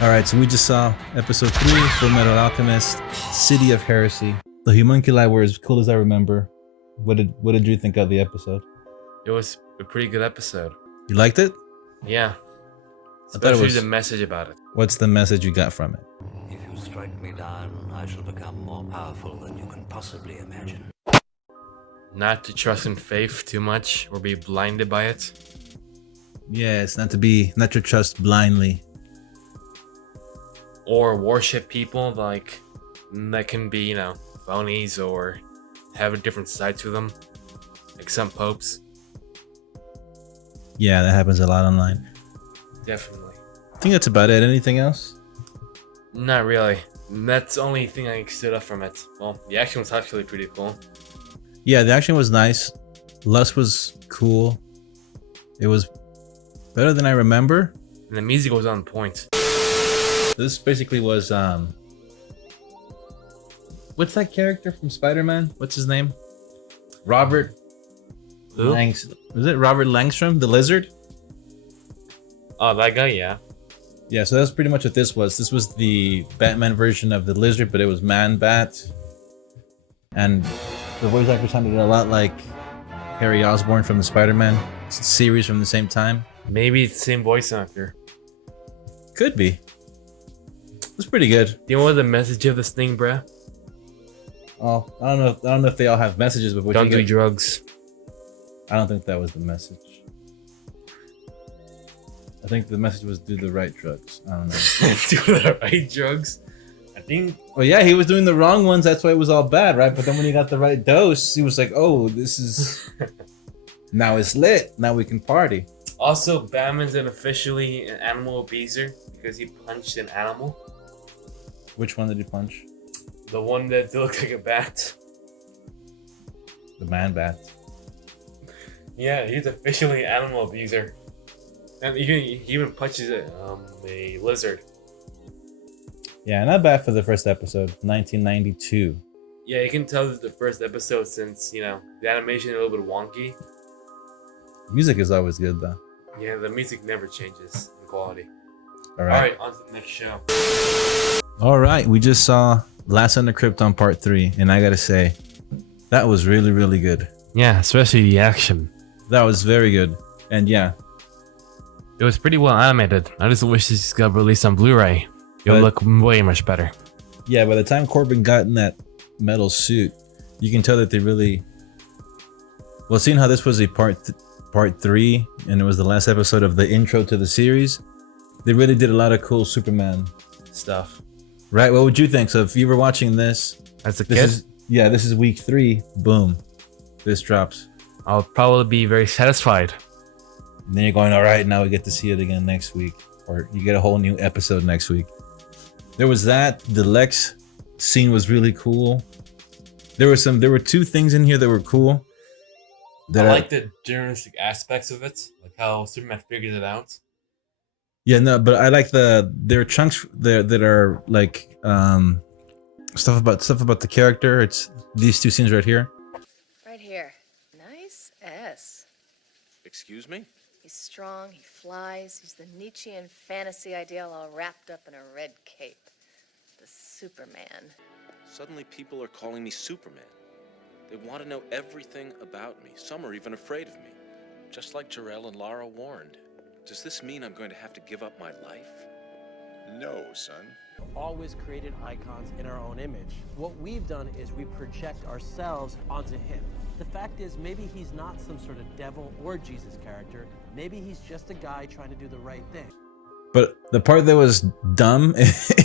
Alright, so we just saw episode 3, Fullmetal Alchemist, City of Heresy. The homunculi were as cool as I remember. What did you think of the episode? It was a pretty good episode. You liked it? Yeah. I thought it Especially was... the message about it. What's the message you got from it? If you strike me down, I shall become more powerful than you can possibly imagine. Not to trust in faith too much or be blinded by it. Yeah, it's not to trust blindly. Or worship people like that can be, phonies or have a different side to them. Like some popes. Yeah, that happens a lot online. Definitely. I think that's about it. Anything else? Not really. That's the only thing I stood up from it. Well, the action was actually pretty cool. Yeah, the action was nice. Lust was cool. It was better than I remember. And the music was on point. This basically was what's that character from Spider-Man? What's his name? Robert Who? Was it Robert Langstrom, the lizard? Oh, that guy, yeah. Yeah, so that's pretty much what this was. This was the Batman version of the lizard, but it was Man-Bat. And the voice actor sounded a lot like Harry Osborn from the Spider-Man series from the same time. Maybe it's the same voice actor. Could be. It's pretty good. Do you know what the message of this thing, bruh? Oh, I don't know if they all have messages, but what Don't you do get, drugs. I don't think that was the message. I think the message was do the right drugs. I don't know. Do the right drugs? I think. Well, yeah, he was doing the wrong ones. That's why it was all bad, right? But then when he got the right dose, he was like, "Oh, this is now it's lit. Now we can party." Also, Batman's officially an animal abuser because he punched an animal. Which one did he punch? The one that looked like a bat. The Man-Bat. Yeah, he's officially an animal abuser. And he even punches a lizard. Yeah, not bad for the first episode, 1992. Yeah, you can tell this is the first episode since, the animation is a little bit wonky. Music is always good, though. Yeah, the music never changes in quality. All right. Alright, on to the next show. All right, we just saw Last on the Krypton Part 3, and I gotta say, that was really, really good. Yeah, especially the action. That was very good. And yeah. It was pretty well animated. I just wish this got released on Blu-ray. It would look way much better. Yeah, by the time Corbin got in that metal suit, you can tell that they really... Well, seeing how this was a part 3, and it was the last episode of the intro to the series, they really did a lot of cool Superman stuff. Right? What would you think? So if you were watching this... As a kid? This is week 3. Boom. This drops. I'll probably be very satisfied. And then you're going, all right, now we get to see it again next week. Or you get a whole new episode next week. There was that. The Lex scene was really cool. There were 2 things in here that were cool. I like the journalistic aspects of it. Like how Superman figures it out. Yeah, no, but I like there are chunks there that are like stuff about the character. It's these 2 scenes right here. Right here. Nice S. Excuse me? He's strong, he flies, he's the Nietzschean fantasy ideal all wrapped up in a red cape. The Superman. Suddenly people are calling me Superman. They want to know everything about me. Some are even afraid of me. Just like Jarell and Lara warned. Does this mean I'm going to have to give up my life? No, son. Always created icons in our own image. What we've done is we project ourselves onto him. The fact is, maybe he's not some sort of devil or Jesus character. Maybe he's just a guy trying to do the right thing. But the part that was dumb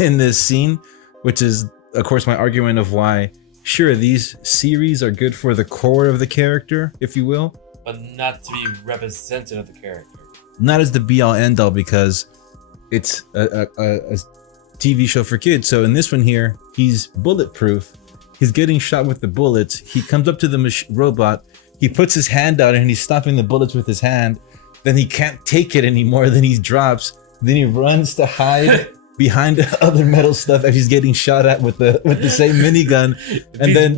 in this scene, which is, of course, my argument of why, sure, these series are good for the core of the character, if you will. But not to be representative of the character. Not as the be-all, end-all, because it's a TV show for kids. So in this one here, he's bulletproof. He's getting shot with the bullets. He comes up to the robot. He puts his hand out and he's stopping the bullets with his hand. Then he can't take it anymore. Then he drops. Then he runs to hide behind other metal stuff as he's getting shot at with the same minigun. And then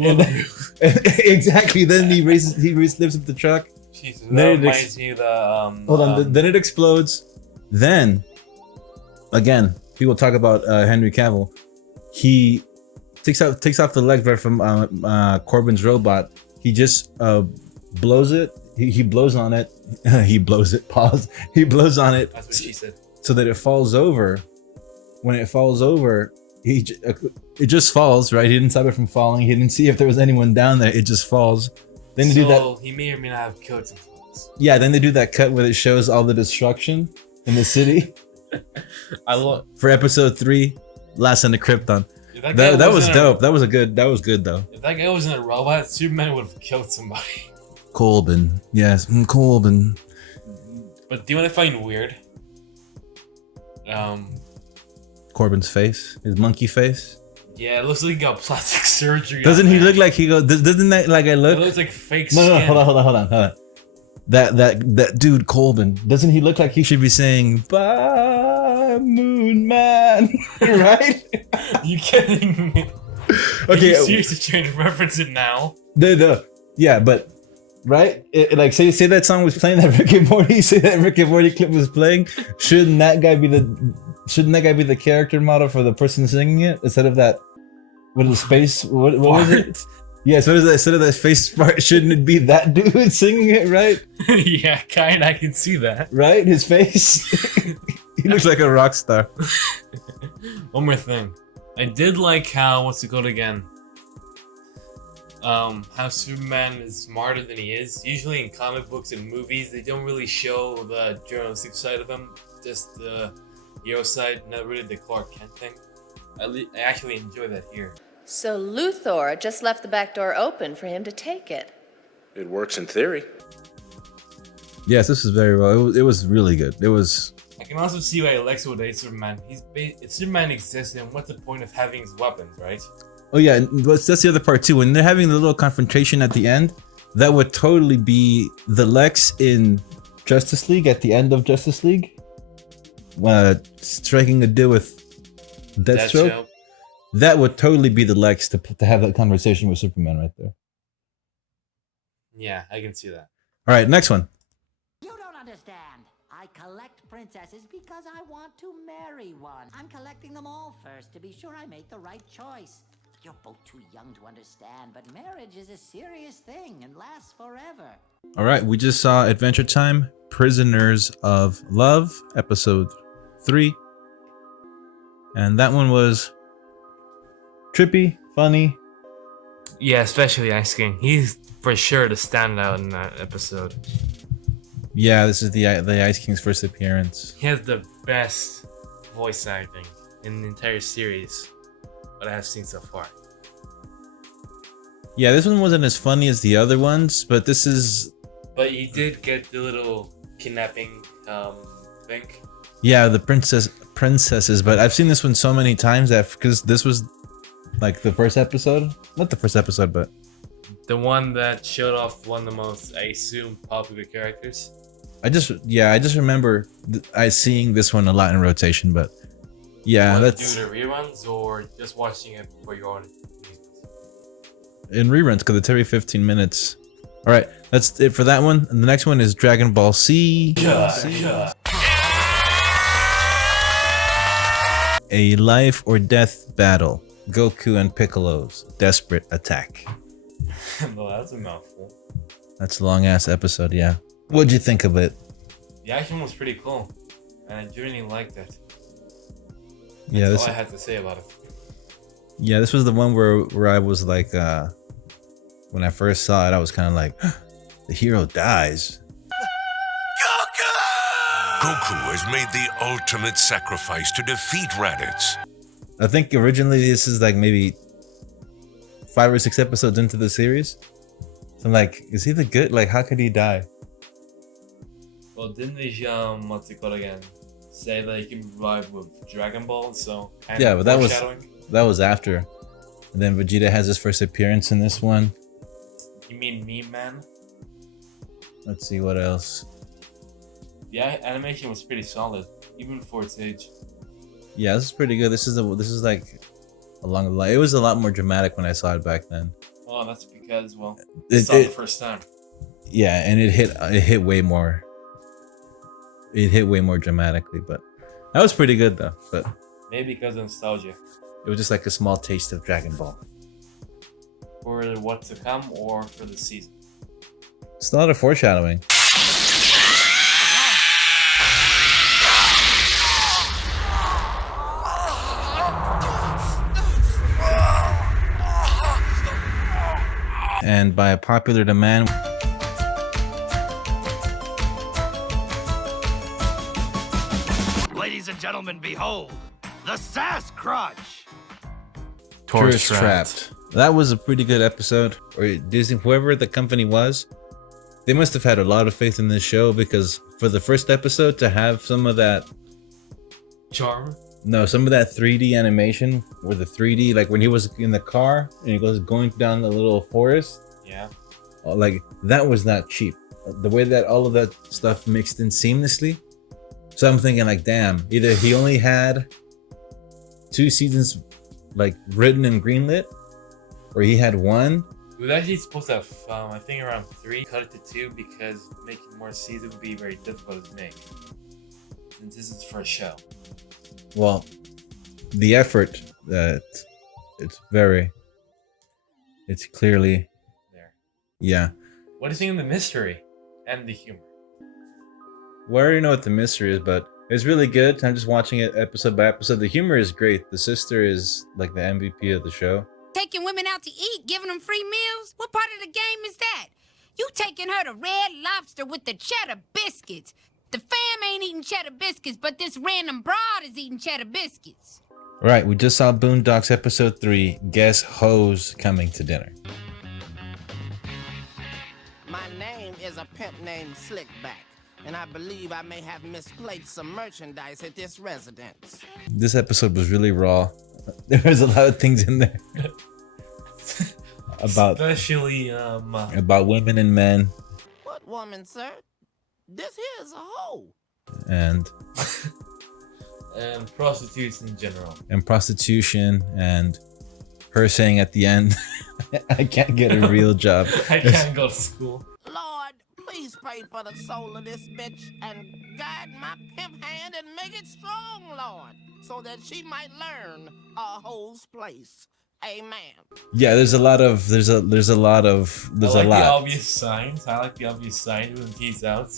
exactly. Then he lifts up the truck. Jesus, that reminds me of the hold on. Then it explodes. Then again, people talk about Henry Cavill. He takes off the leg right from Corbin's robot. He just blows it. He blows on it. He blows it. Pause. He blows on it. That's what she said. So that it falls over. When it falls over, it just falls, right? He didn't stop it from falling. He didn't see if there was anyone down there. It just falls. Then they do that. He may or may not have killed some folks. Yeah. Then they do that cut where it shows all the destruction in the city. I love For episode 3, Last in the Krypton. that was dope. That was good though. If that guy wasn't a robot, Superman would have killed somebody. Corbin. Yes, Corbin. But do you want to find weird? Corbin's face, his monkey face. Yeah, it looks like he got plastic surgery. Doesn't he look like he goes? Doesn't that like I look? It looks like fake No, skin. hold on. That dude Corbin. Doesn't he look like he should be saying "Bye, Moon Man"? Right? You kidding me? Okay. Are you seriously trying to reference it now? No. Yeah, but right? Like say that song was playing, that Rick and Morty. Say that Rick and Morty clip was playing. Shouldn't that guy be the character model for the person singing it instead of that? What is space? What was it? Yes, what is that? Instead of that face part, shouldn't it be that dude singing it, right? Yeah, kinda. I can see that. Right? His face. He looks like a rock star. One more thing. I did like how, what's it called again? How Superman is smarter than he is. Usually in comic books and movies, they don't really show the journalistic side of him, just the hero side, not really the Clark Kent thing. I actually enjoy that here. So Luthor just left the back door open for him to take it. It works in theory. Yes, this is very well. It was really good. It was. I can also see why Alexa would hate Superman. Superman exists, and what's the point of having his weapons, right? Oh yeah, that's the other part too. When they're having the little confrontation at the end, that would totally be the Lex in Justice League at the end of Justice League, striking a deal with Deathstroke. That would totally be the Lex to have that conversation with Superman right there. Yeah, I can see that. All right, next one. You don't understand. I collect princesses because I want to marry one. I'm collecting them all first to be sure I make the right choice. You're both too young to understand, but marriage is a serious thing and lasts forever. All right, we just saw Adventure Time, Prisoners of Love, episode 3. And that one was trippy, funny. Yeah, especially Ice King. He's for sure the standout in that episode. Yeah, this is the Ice King's first appearance. He has the best voice acting in the entire series that I have seen so far. Yeah, this one wasn't as funny as the other ones, but this is... But you did get the little kidnapping thing. Yeah, the princesses, but I've seen this one so many times that because this was like the first episode, not the first episode, but the one that showed off one of the most, I assume, popular characters. I just remember seeing this one a lot in rotation, but yeah, that's do the reruns or just watching it for your own reasons? In reruns because it's every 15 minutes. All right, that's it for that one. And the next one is Dragon Ball Z. A life or death battle. Goku and Piccolo's desperate attack. Well, that's a mouthful. That's a long ass episode, yeah. What'd you think of it? The action was pretty cool, and I genuinely liked it. Yeah, That's all I had to say about it. Yeah, this was the one where I was like, when I first saw it, I was kind of like, the hero dies. Goku has made the ultimate sacrifice to defeat Raditz. I think originally this is like maybe 5 or 6 episodes into the series. So I'm like, is he the good? Like, how could he die? Well, didn't they, what's it called again? Say that he can revive with Dragon Ball, so kind Yeah, of but that was after. And then Vegeta has his first appearance in this one. You mean Meme Man? Let's see what else. Yeah, animation was pretty solid, even for its age. Yeah, this is pretty good. This is like along the line. It was a lot more dramatic when I saw it back then. Well, that's because, well, It saw it the first time. Yeah, and it hit way more. It hit way more dramatically, but that was pretty good though. But Maybe because of nostalgia. It was just like a small taste of Dragon Ball. For what's to come or for the season. It's a lot of foreshadowing. And by popular demand, Ladies and gentlemen, behold, the Sass Crunch. Tourist Trapped. That was a pretty good episode. Or Disney, whoever the company was, they must have had a lot of faith in this show, because for the first episode to have some of that charm. No, some of that 3D animation, where the 3D, like when he was in the car and he goes going down the little forest. Yeah. Like, that was not cheap. The way that all of that stuff mixed in seamlessly. So I'm thinking like, damn, either he only had 2 seasons like written and greenlit, or he had 1. It was actually supposed to have, I think around 3, cut it to 2 because making more seasons would be very difficult to make. Since this is for a show. Well, the effort that it's clearly there. Yeah. What do you think of the mystery and the humor? Well, I already know what the mystery is, but it's really good. I'm just watching it episode by episode. The humor is great. The sister is like the MVP of the show. Taking women out to eat, giving them free meals? What part of the game is that? You taking her to Red Lobster with the cheddar biscuits. The fam ain't eating cheddar biscuits, but this random broad is eating cheddar biscuits. Right, we just saw Boondocks episode 3. Guess who's coming to dinner? My name is a pimp named Slickback, and I believe I may have misplaced some merchandise at this residence. This episode was really raw. There was a lot of things in there. Especially about women and men. What woman, sir? This here is a hoe. And prostitutes in general. And prostitution, and her saying at the end, I can't get a real job. I can't go to school. Lord, please pray for the soul of this bitch and guide my pimp hand and make it strong, Lord, so that she might learn a hoe's place. Amen. Yeah, there's a lot. The obvious signs. I like the obvious signs when teased out.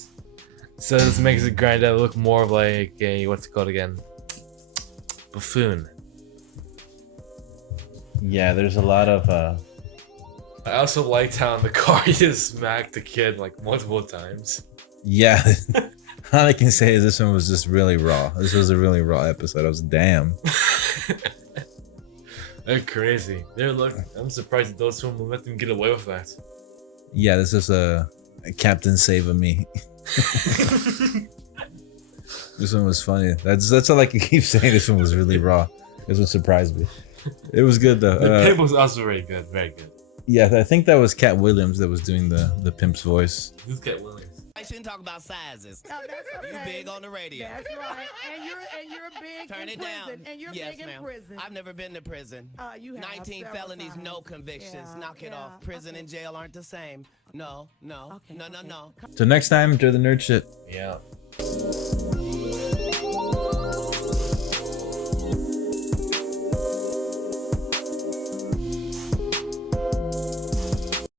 So this makes the granddad look more like a, what's it called again? Buffoon. Yeah, there's a lot of I also liked how in the car he just smacked the kid like multiple times. Yeah. All I can say is this one was just really raw. This was a really raw episode. I was damn. They're crazy. I'm surprised that those women let them get away with that. Yeah, this is a Captain Save Me. This one was funny. That's all I can keep saying. This one was really raw. This one surprised me. It was good though. The pimp was also very good. Very good. Yeah, I think that was Cat Williams that was doing the pimp's voice. Who's Cat Williams? I shouldn't talk about sizes. No, that's okay. You big on the radio. That's right. And you're big Turn in it prison. down. And you're Yes, big in ma'am. prison. I've never been to prison. You have 19 several felonies, times. no convictions. Yeah, Knock it off. Prison and jail aren't the same. No. Okay, No. So next time, enjoy the nerd shit. Yeah.